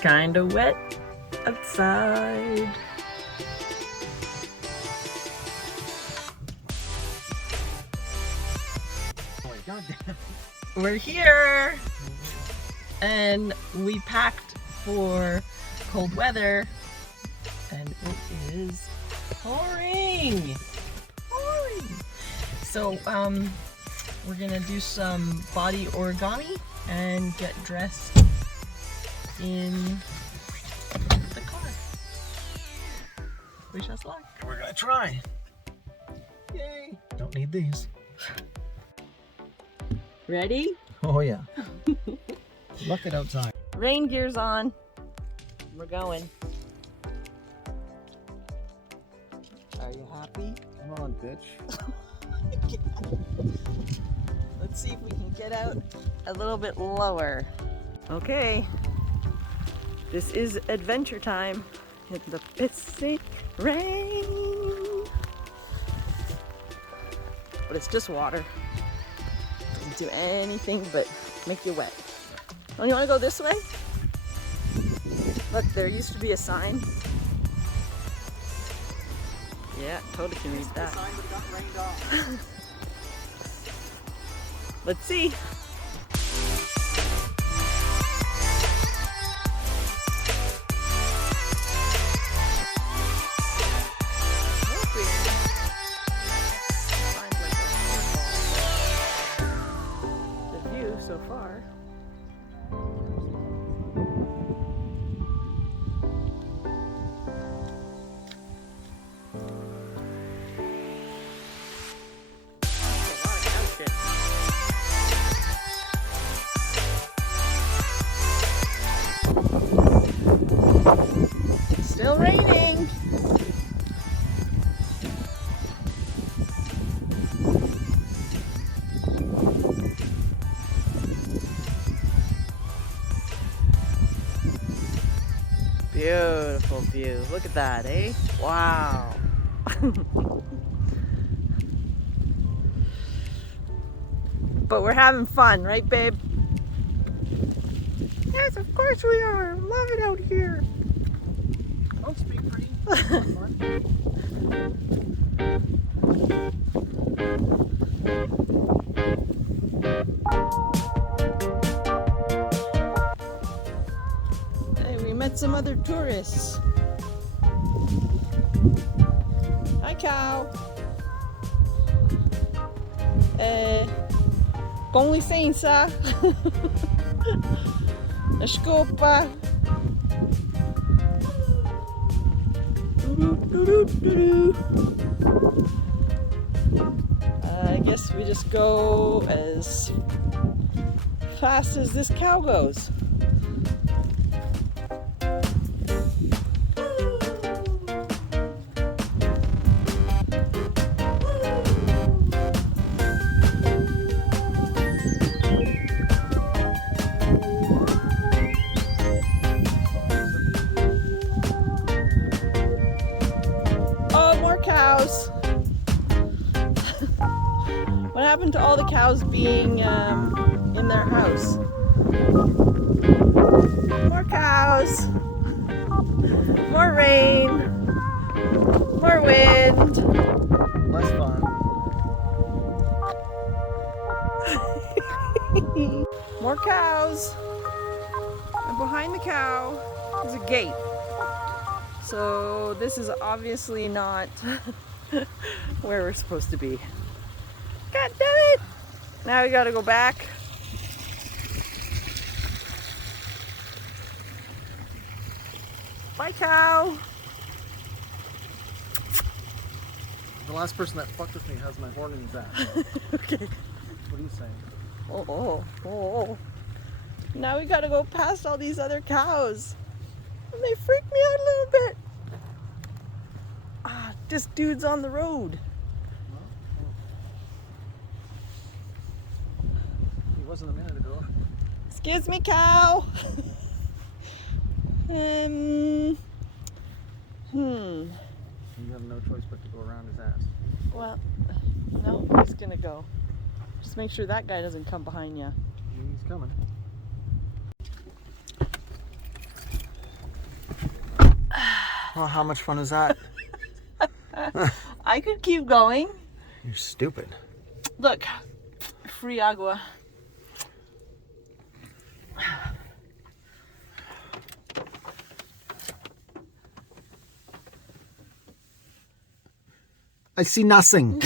Kinda wet outside. We're here and we packed for cold weather and it is pouring. So we're gonna do some body origami and get dressed in the car. Wish us luck. We're gonna try. Yay! Don't need these. Ready? Oh yeah. Look it outside. Rain gear's on. We're going. Are you happy? Come on, bitch. Let's see if we can get out a little bit lower. Okay. This is adventure time in the pissing rain. But it's just water. Doesn't do anything but make you wet. Don't you want to go this way? Look, there used to be a sign. Yeah, totally can read that. Sign that got rained off. Let's see. So far. Still raining. Beautiful view. Look at that, eh? Wow. But we're having fun, right, babe? Yes, of course we are. Love it out here. Don't speak pretty. Met some other tourists. Hi, cow. Com licença. Desculpa. I guess we just go as fast as this cow goes. Cows. What happened to all the cows being in their house? More cows. More rain. More wind. Less fun. More cows. And behind the cow is a gate. So this is obviously not where we're supposed to be. God damn it! Now we gotta go back. Bye, cow. The last person that fucked with me has my horn in his ass. Okay. What are you saying? Oh. Now we gotta go past all these other cows. And they freak me out a little bit. Ah, this dude's on the road. He wasn't a minute ago. Excuse me, cow. You have no choice but to go around his ass. Well, no, he's gonna go. Just make sure that guy doesn't come behind you. He's coming. Well, how much fun is that? I could keep going. You're stupid. Look, free agua. I see nothing.